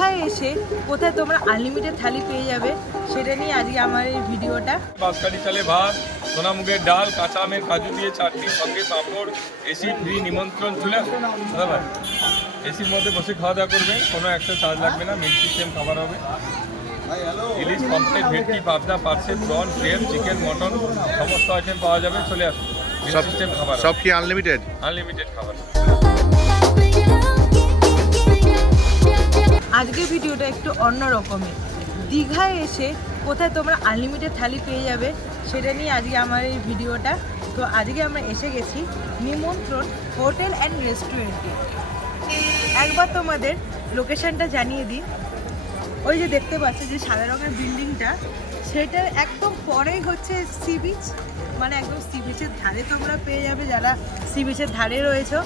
দীঘায় এসে কোথায় তোমরা আনলিমিটেড থালি পেয়ে যাবে সেটা নিয়ে আজকে আমার এই ভিডিওটা। বাঁশকাঠি চালে ভাত, সোনা মুগের ডাল, কাঁচা আমের কাজু দিয়ে চাটনি, সঙ্গে পাঁপড়, এসি ফ্রি, নিমন্ত্রণ। চলে আসুন দাদা ভাই, এসির মধ্যে বসে খাওয়া দাওয়া করবে, কোনো একটা চার্জ লাগবে না, মিল সিস্টেম খাবার হবে। ইলিশ, পমফ্রেট, ভেটকি, পাবদা, পার্সেল, প্রন, ক্রেম, চিকেন, মটন সমস্ত আইটেম পাওয়া যাবে। চলে আসুন, মিল সিস্টেম খাবার, সব কি আনলিমিটেড? আনলিমিটেড খাবার। আজকের ভিডিওটা একটু অন্য রকমের। দীঘায় এসে কোথায় তোমরা আনলিমিটেড থালি পেয়ে যাবে সেটা নিয়ে আজকে আমার এই ভিডিওটা। তো আজকে আমরা এসে গেছি নিমন্ত্রণ হোটেল অ্যান্ড রেস্টুরেন্টে। একবার তোমাদের লোকেশনটা জানিয়ে দিই। ওই যে দেখতে পাচ্ছ যে সাদা রঙের বিল্ডিংটা, সেটার একদম পরেই হচ্ছে সি বিচ, মানে একদম সি বিচের ধারে তোমরা পেয়ে যাবে যারা সি বিচের ধারে রয়েছে।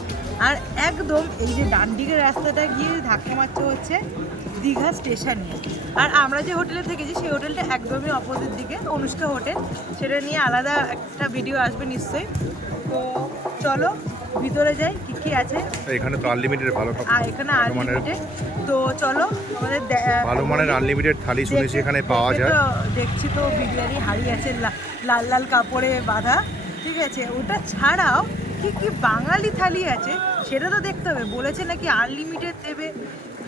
আর একদম এই যে ডান দিকের রাস্তাটা গিয়ে ধাক্কা মারতে হচ্ছে দীঘা স্টেশনে। আর আমরা যে হোটেলে থেকেছি সেই হোটেলটা একদমই অপোজিট দিকে, অনুষ্কা হোটেল। সেটা নিয়ে আলাদা একটা ভিডিও আসবে নিশ্চয়ই। তো চলো ভিতরে যাই, কী কী আছে। এখানে তো আনলিমিটেড ভালো আর এখানে আনলিমিটেড। তো চলো আমাদের ভালো মানের আনলিমিটেড থালি শুনেছি এখানে পাওয়া যায়। দেখছি তো বিরিয়ানি হাঁড়ি আছে লাল লাল কাপড়ে বাঁধা, ঠিক আছে। ওটা ছাড়াও কি কি বাঙালি থালি আছে সেটা তো দেখতে হবে। বলেছে নাকি আনলিমিটেড দেবে,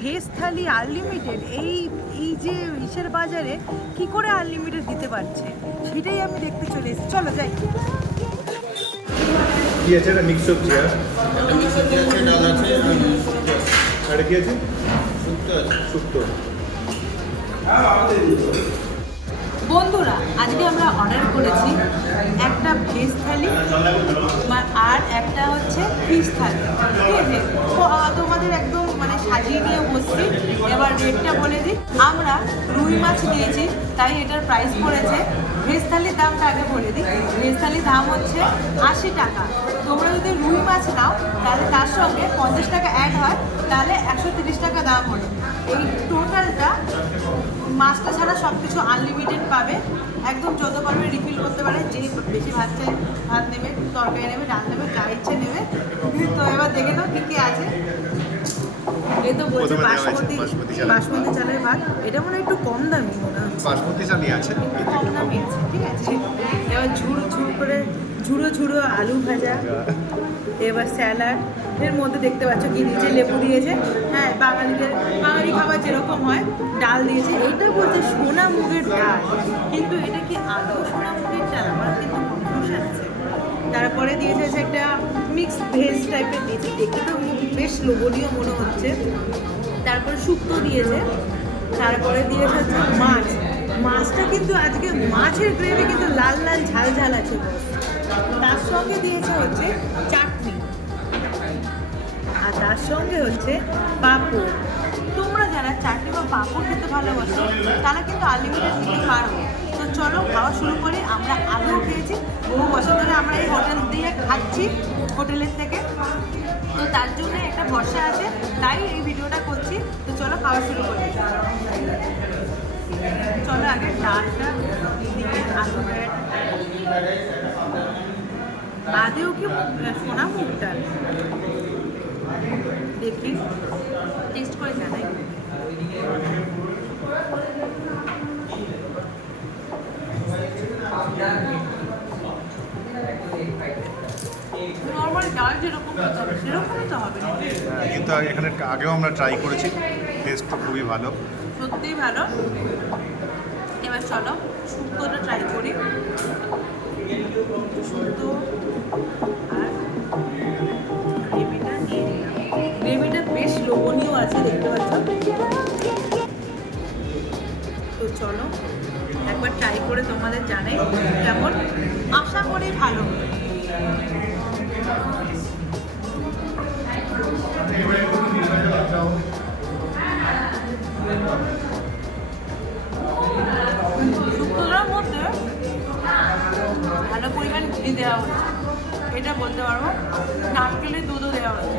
ভেজ থালি আনলিমিটেড। এই যে ইসের বাজারে কি করে আনলিমিটেড দিতে পারছে সেটাই আমি দেখতে চলে এসেছি। চলো যাই। কি আছে এটা? মিক্স সবজি আর ডাল আছে, আর কি আছে? শুক্তো। বন্ধুরা, আজকে আমরা অর্ডার করেছি একটা ভেজ থালি আর একটা হচ্ছে ফিশ থালি, ঠিক আছে। তোমাদের একদম মানে সাজিয়ে নিয়ে বসছি। এবার রেটটা বলে দিই। আমরা রুই মাছ নিয়েছি, তাই এটার প্রাইস পড়েছে। ভেজ থালির দামটা আগে বলে দিই। ভেজ থালির দাম হচ্ছে 80 টাকা। তোমরা যদি রুই মাছ নাও তাহলে তার সঙ্গে 50 টাকা অ্যাড হয়, তাহলে 130 টাকা দাম হলো। এই টোটালটা মাছটা ছাড়া সব কিছু আনলিমিটেড পাবে। একদম যত পারবে রিফিল করতে পারে। যে বেশি ভাত চাই ভাত নেবে, তরকারি নেবে, ডাল নেবে, যা ইচ্ছে নেবে। তো এবার দেখে নাও কী কী আছে। এই তো বলছে বাসমতি চালের ভাত। এটা মনে হয় একটু কম দামি মনে হচ্ছে। বাসমতি চালই আছে, একটু কম দামি আছে, ঠিক আছে। এবার ঝুড়ো ঝুড়ো আলু ভাজা, এবার স্যালাড। এর মধ্যে দেখতে পাচ্ছ কি দিয়েছে, লেবু দিয়েছে। হ্যাঁ, বাঙালি খাবার যেরকম হয়, ডাল দিয়েছে। এইটা বলছে সোনা মুগের ডাল, কিন্তু এটা কি আদৌ সোনা মুগের ডাল? আমার কিন্তু কনফিউশন আছে। তারপরে দিয়েছে একটা মিক্সড ভেজ টাইপের দিয়েছে, দেখে তো বেশ লোভনীয় মনে হচ্ছে। তারপরে শুক্তো দিয়েছে। তারপরে দিয়েছে হচ্ছে মাছটা কিন্তু আজকে মাছের গ্রেভি কিন্তু লাল লাল ঝাল ঝাল আছে। তার সঙ্গে দিয়েছে হচ্ছে চাটনি, আর তার সঙ্গে হচ্ছে পাঁপড়। তোমরা যারা চাটনি বা পাঁপড় খেতে ভালোবাসো তারা কিন্তু আনলিমিটেড নিতে পারো। তো চলো খাওয়া শুরু করি। আমরা আগেও খেয়েছি, বহু বছর ধরে আমরা এই হোটেল দিয়ে খাচ্ছি, হোটেলের থেকে। তো তার জন্য একটা ভরসা আছে, তাই এই ভিডিওটা করছি। তো চলো খাওয়া শুরু করি। চলো আগে ডালটা দিকে, আলু আদেও কি সোনা মুগ ডাল, দেখি টেস্ট করে জানাই। নর্মাল ডাল যেরকম হবে সেরকমই তো হবে। কিন্তু এখানে আগেও আমরা ট্রাই করেছি, টেস্ট তো খুবই ভালো, সত্যিই ভালো। এবার চলো শুক্তোটা ট্রাই করি। শুক্তো আর গ্রেভিটা নিয়ে নিলাম। গ্রেভিটা বেশ লোভনীয় আছে, দেখতে পাচ্ছ। তো চলো একবার ট্রাই করে তোমাদের জানাই কেমন। আশা করি ভালো। শুক্তোটার মধ্যে ভালো পরিমাণ ঘি দেওয়া হচ্ছে, এটা বলতে পারবো। নারকেলের দুধও দেওয়া হচ্ছে,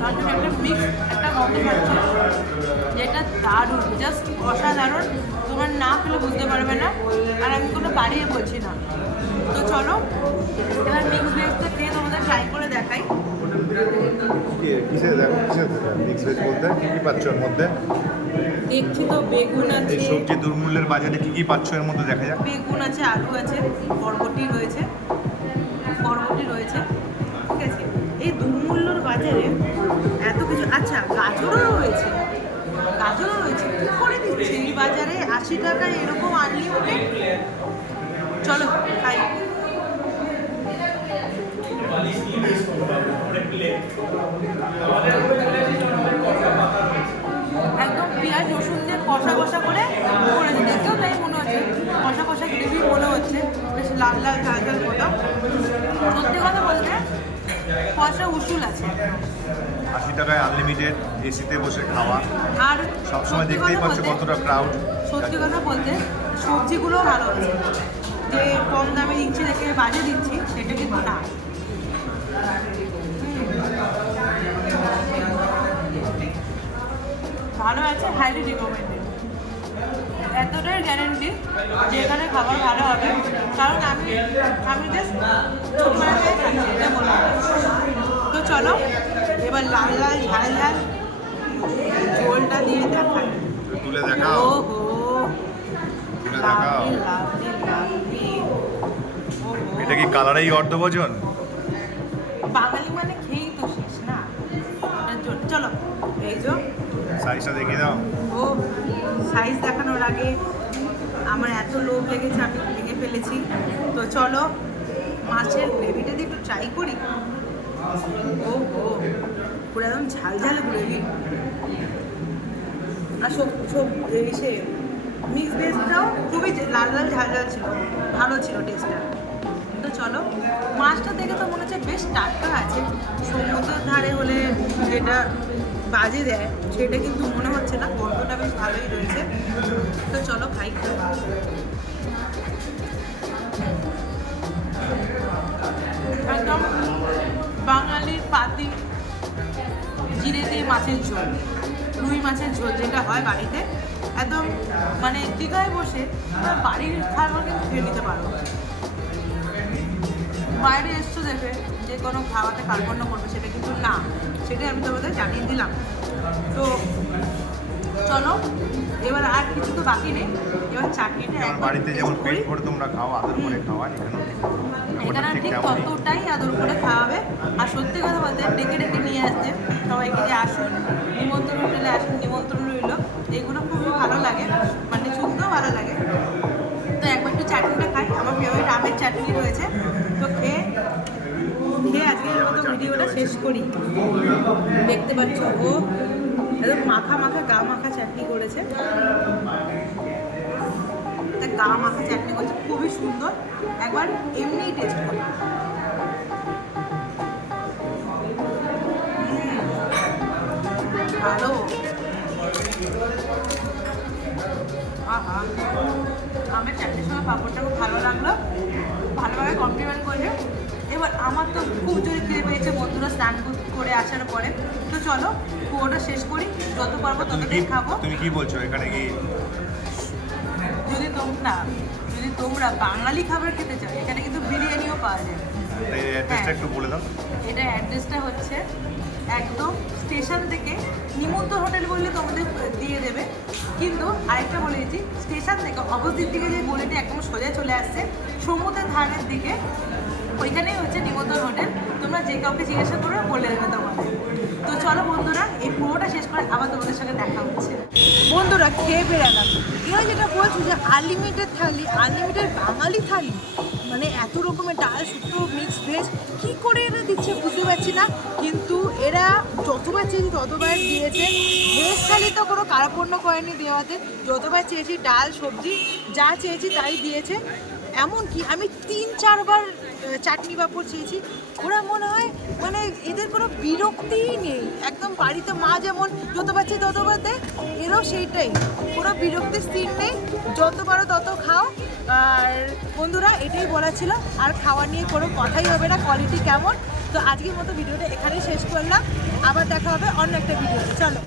তার জন্য একটা মিক্স একটা গন্ধ পাচ্ছে, যেটা দারুণ, জাস্ট অসাধারণ। তোমরা না পেলে বুঝতে পারবে না, আর আমি কোনো বাড়িয়ে বলছি না। তো চলো এবার মিক্স ভেজটা খেয়ে তোমাদের ট্রাই করে দেখাই। কিসে মিক্স ভেজ বলতে কি কি পাচ্ছ ওর মধ্যে? দেখছি তো বেগুন এই আছে, সবজি দুর্মূল্যের বাজারে কি কি পাচ্ছ এর মধ্যে দেখা যাক। বেগুন আছে, আলু আছে, বরবটি রয়েছে, ঠিক আছে। এই দুর্মূল্যর বাজারে এত কিছু, আচ্ছা গাজরও রয়েছে, কি করে দিচ্ছে এই বাজারে 80 টাকায় এরকম আনলিমিটেড। চলো খাই। একদম পেঁয়াজ রসুন দিয়ে কষা কষা করে করেছে, দেখতেও তাই মনে হচ্ছে কষা কষা গ্রেভি মনে হচ্ছে, বেশ লাল লাল ঝাল ঝাল মতো। সত্যি কথা বলতে পয়সা উসুল আছে। 80 টাকায় আনলিমিটেড, এসিতে বসে খাওয়া, আর সবসময় সত্যি দেখতেই কথা পাচ্ছ বলতে- কতটা ক্রাউড। সত্যি কথা বলতে সবজিগুলোও ভালো আছে, যে কম দামে দিচ্ছি দেখে বাজে দিচ্ছি সেটা কিন্তু না। ভালো আছে, হাইলি রিকমেন্ডেড। এতটাই গ্যারেন্টি যে এখানে খাবার ভালো হবে, কারণ আমি জাস্ট ছোটবেলা থেকে খাচ্ছি, এটা বললাম। তো চলো এবার লাল লাল ঝাল ঝাল ঝোলটা দিয়ে দেখাই। তুলে দেখাও, ওহো, তুলে দেখাও। লাভলি। ওহো। এটা কি কালারেই অর্ধভোজন? বাঙালি মানে খেয়েই তো শেষ না, ওটার জন্য। চলো এই যে সাইজটা দেখিয়ে দাও। ও সাইজ দেখানোর আগে আমার এত লোভ লেগেছে, আমি ভেঙে ফেলেছি। তো চলো মাছের গ্রেভিটা দিয়ে একটু ট্রাই করি। ও পুরো একদম ঝাল ঝাল গ্রেভি, আর সব সে মিক্স ভেজটাও খুবই লাল লাল ঝাল ঝাল ছিল, ভালো ছিল টেস্টটা। তো চলো, মাছটা দেখে তো মনে হচ্ছে বেশ টাটকা আছে। সমুদ্রের ধারে হলে যেটা বাজে দেয় সেটা কিন্তু মনে হচ্ছে না, গন্ধটা বেশ ভালোই রয়েছে। তো চলো খাই। একদম বাঙালির পাতি জিরে দিয়ে মাছের ঝোল, রুই মাছের ঝোল যেটা হয় বাড়িতে, একদম মানে দীঘায় বসে বাড়ির খাবার কিন্তু খেয়ে নিতে পারো। বাইরে এসছো দেখে যে কোনো খাওয়াতে কার্পণ্য করবে সেটা কিন্তু না, সেটাই আমি তোমাদের জানিয়ে দিলাম। তো চলো এবার আর কিছু তো বাকি নেই, এবার চাটনিটা যেমন একবার বাড়িতে যেমন taste পেট করি। ভরে তোমরা খাও, আদর করে খাওয়া, এখানে ঠিক ঠিক তেমনই। ততটাই আদর করে খাওয়াবে। আর সত্যি কথা বলতে ডেকে ডেকে নিয়ে আসতে সবাইকে, যে আসুন নিমন্ত্রণ হোটেলে আসুন, নিমন্ত্রণ রইল, এগুলো খুবই ভালো লাগে, মানে শুনতেও ভালো লাগে। তো একবার একটু চাটনিটা খাই, আমার ফেভারিট আমের চাটনি রয়েছে। তো খেয়ে আজকের মতো ভিডিওটা শেষ করি। দেখতে পাচ্ছ ও একদম মাখা মাখা গা মাখা চাটনি করেছে, গা মাখা চাটনি করছে, খুবই সুন্দর। একবার এমনিই টেস্ট করি। ভালো, আহা, আমের চাটনির সময় পাঁপড়টা খুব ভালো লাগলো, ভালোভাবে কমপ্লিমেন্ট করলে। এবার আমার তো খুব জোরে খেয়ে পেয়েছে বন্ধুরা স্নান করে আসার পরে। তো চলো পুরোটা শেষ করি, যত পারবো ততটাই খাবো। তুমি কি বলছো এখানে কি যদি তোমরা বাঙালি খাবার খেতে চাও, এখানে কিন্তু বিরিয়ানিও পাওয়া যায়। অ্যাড্রেসটা একটু বলে দাও। এটা অ্যাড্রেসটা হচ্ছে একদম স্টেশন থেকে নিমন্ত্রণ হোটেল বললে তোমাদের দিয়ে দেবে, কিন্তু আরেকটা বলে দিচ্ছি, স্টেশন থেকে অপোজিট দিকে যে গলিটি একদম সোজা চলে আসছে সমুদ্রের ধারের দিকে, ওইখানেই হচ্ছে নিমন্ত্রণ হোটেল। তোমরা যে কাউকে জিজ্ঞাসা করবে বলে দেবে তোমাদের। তো চলো বন্ধুরা, এই পুরোটা শেষ করে আবার তোমাদের সঙ্গে দেখা হচ্ছে। বন্ধুরা খেয়ে বেড়ালাম, এরা যেটা বলছো যে আনলিমিটেড থালি, আনলিমিটেড বাঙালি থালি, মানে এত রকমের ডাল শুক্তো মিক্স ভেজ কী করে এরা দিচ্ছে বুঝতে পারছি না। কিন্তু এরা যতবার চেয়েছি ততবার দিয়েছে, ভেজ থালি তো কোনো কার্পণ্য করেনি দেওয়াতে, যতবার চেয়েছি ডাল সবজি যা চেয়েছি তাই দিয়েছে। এমনকি আমি 3-4 বার চাটনি পাঁপড় চেয়েছি, ওরা মনে হয় মানে এদের কোনো বিরক্তিই নেই, একদম বাড়িতে মা যেমন যতবার চেয়ে ততবার দেয়, এরাও সেইটাই, কোনো বিরক্তির স্থির নেই, যত পারো তত খাও। আর বন্ধুরা এটাই বলা ছিল, আর খাওয়া নিয়ে কোনো কথাই হবে না, কোয়ালিটি কেমন। তো আজকের মতো ভিডিওটা এখানেই শেষ করলাম, আবার দেখা হবে অন্য একটা ভিডিওতে। চলো।